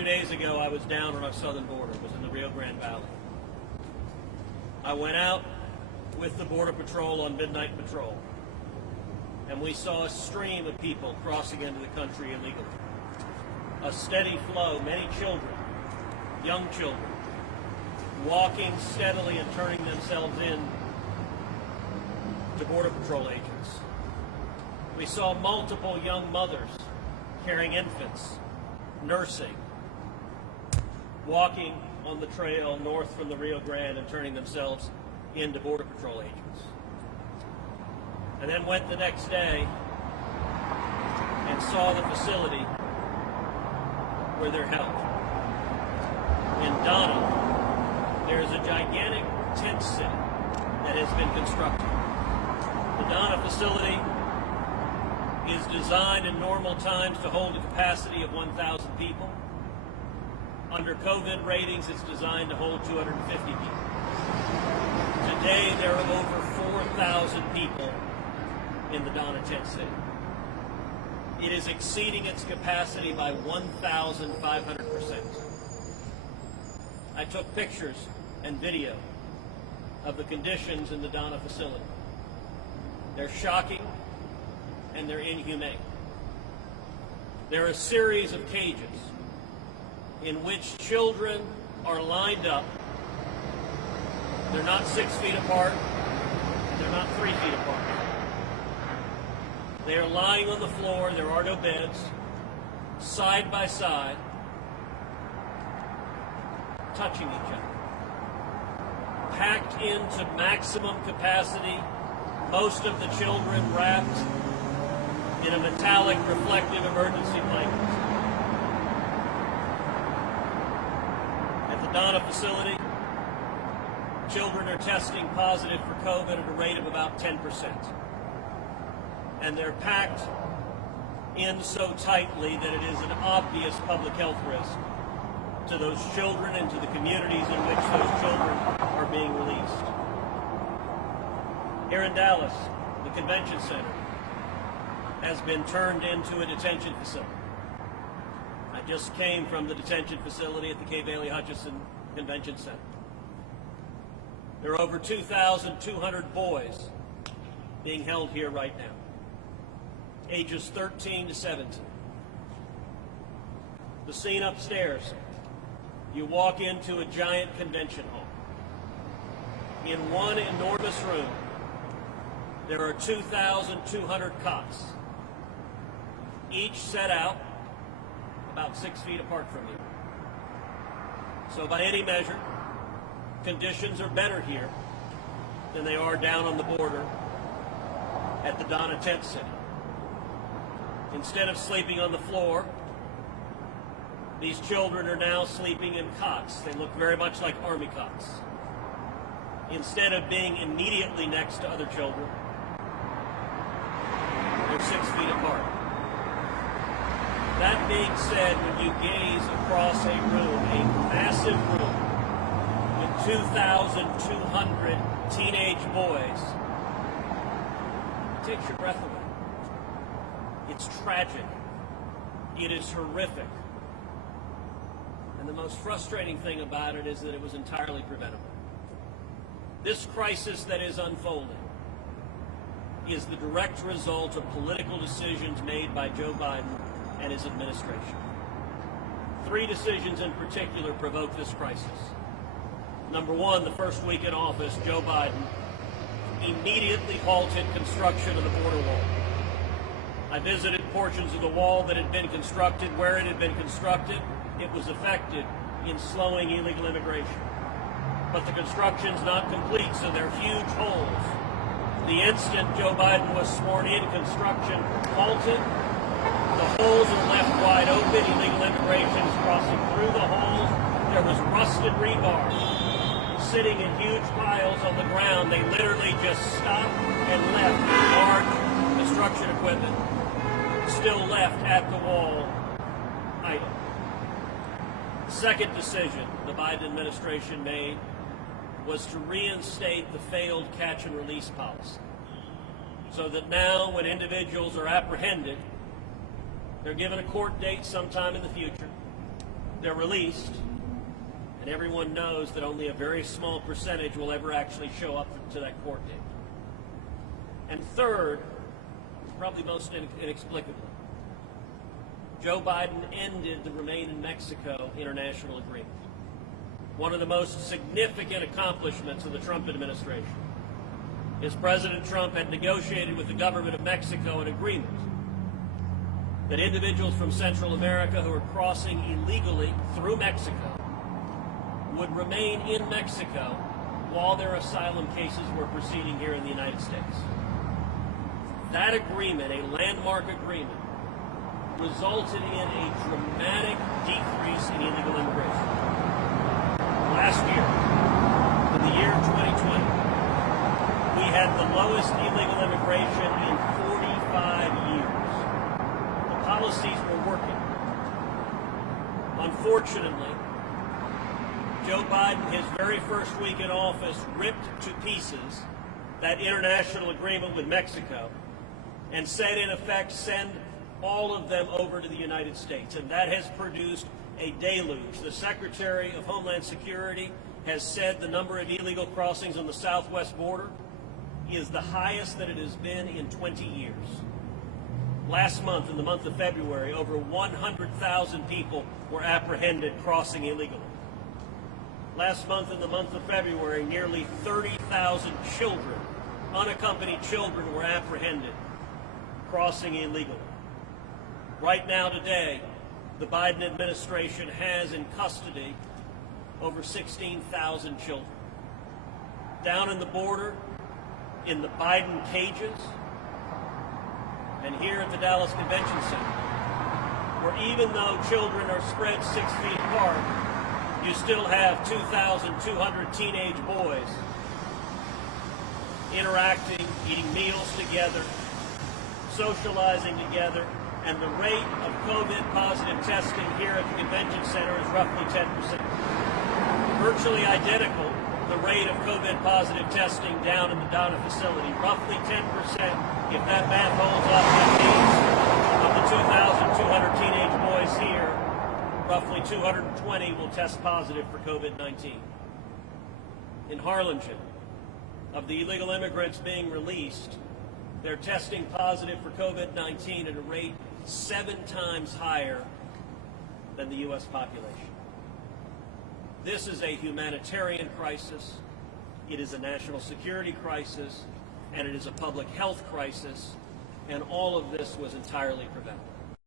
2 days ago, I was down on our southern border. It was in the Rio Grande Valley. I went out with the Border Patrol on midnight patrol, and we saw a stream of people crossing into the country illegally. A steady flow, many children, young children, walking steadily and turning themselves in to Border Patrol agents. We saw multiple young mothers carrying infants, nursing, walking on the trail north from the Rio Grande and turning themselves into Border Patrol agents. And then went the next day and saw the facility where they're held. In Donna, there is a gigantic tent city that has been constructed. The Donna facility is designed in normal times to hold a capacity of 1,000 people. Under COVID ratings, it's designed to hold 250 people. Today, there are over 4,000 people in the Donna tent city. It is exceeding its capacity by 1,500%. I took pictures and video of the conditions in the Donna facility. They're shocking and they're inhumane. There are a series of cages in which children are lined up. They're not 6 feet apart, they're not 3 feet apart. They are lying on the floor, there are no beds, side by side, touching each other. Packed into maximum capacity, most of the children wrapped in a metallic reflective emergency blanket. At the Donna facility, children are testing positive for COVID at a rate of about 10%. And they're packed in so tightly that it is an obvious public health risk to those children and to the communities in which those children are being released. Here in Dallas, the convention center has been turned into a detention facility. I just came from the detention facility at the Kay Bailey Hutchison Convention Center. There are over 2,200 boys being held here right now, ages 13 to 17. The scene upstairs, you walk into a giant convention hall. In one enormous room, there are 2,200 cots, each set out about 6 feet apart from you. So by any measure, conditions are better here than they are down on the border at the Donna tent city. Instead of sleeping on the floor, these children are now sleeping in cots. They look very much like army cots. Instead of being immediately next to other children, they're 6 feet apart. That being said, when you gaze across a room, a massive room, with 2,200 teenage boys, it takes your breath away. It's tragic. It is horrific. And the most frustrating thing about it is that it was entirely preventable. This crisis that is unfolding is the direct result of political decisions made by Joe Biden and his administration. 3 decisions in particular provoked this crisis. Number one, the first week in office, Joe Biden immediately halted construction of the border wall. I visited portions of the wall that had been constructed. Where it had been constructed, it was effective in slowing illegal immigration. But the construction's not complete, so there are huge holes. The instant Joe Biden was sworn in, construction halted. The holes are left wide open. Illegal immigration is crossing through the holes. There was rusted rebar sitting in huge piles on the ground. They literally just stopped and left large construction equipment still left at the wall idle. The second decision the Biden administration made was to reinstate the failed catch and release policy, so that now when individuals are apprehended, they're given a court date sometime in the future. They're released, and everyone knows that only a very small percentage will ever actually show up to that court date. And third, probably most inexplicably, Joe Biden ended the Remain in Mexico international agreement, one of the most significant accomplishments of the Trump administration. As President Trump had negotiated with the government of Mexico an agreement that individuals from Central America who are crossing illegally through Mexico would remain in Mexico while their asylum cases were proceeding here in the United States. That agreement, a landmark agreement, resulted in a dramatic decrease in illegal immigration. Last year, in the year 2020, we had the lowest illegal immigration in 45 years. The policies were working. Unfortunately, Joe Biden, his very first week in office, ripped to pieces that international agreement with Mexico and said, in effect, send all of them over to the United States. And that has produced a deluge. The Secretary of Homeland Security has said the number of illegal crossings on the southwest border is the highest that it has been in 20 years. Last month, in the month of February, over 100,000 people were apprehended crossing illegally. Last month, in the month of February, nearly 30,000 children, unaccompanied children, were apprehended crossing illegally. Right now, today, the Biden administration has in custody over 16,000 children. Down in the border, in the Biden cages, and here at the Dallas Convention Center, where even though children are spread 6 feet apart, you still have 2,200 teenage boys interacting, eating meals together, socializing together, and the rate of COVID-positive testing here at the Convention Center is roughly 10%. Virtually identical, the rate of COVID-positive testing down in the Donna facility, roughly 10%. If that math holds up, that means of the 2,200 teenage boys here, roughly 220 will test positive for COVID-19. In Harlingen, of the illegal immigrants being released, they're testing positive for COVID-19 at a rate 7 times higher than the U.S. population. This is a humanitarian crisis, it is a national security crisis, and it is a public health crisis, and all of this was entirely preventable.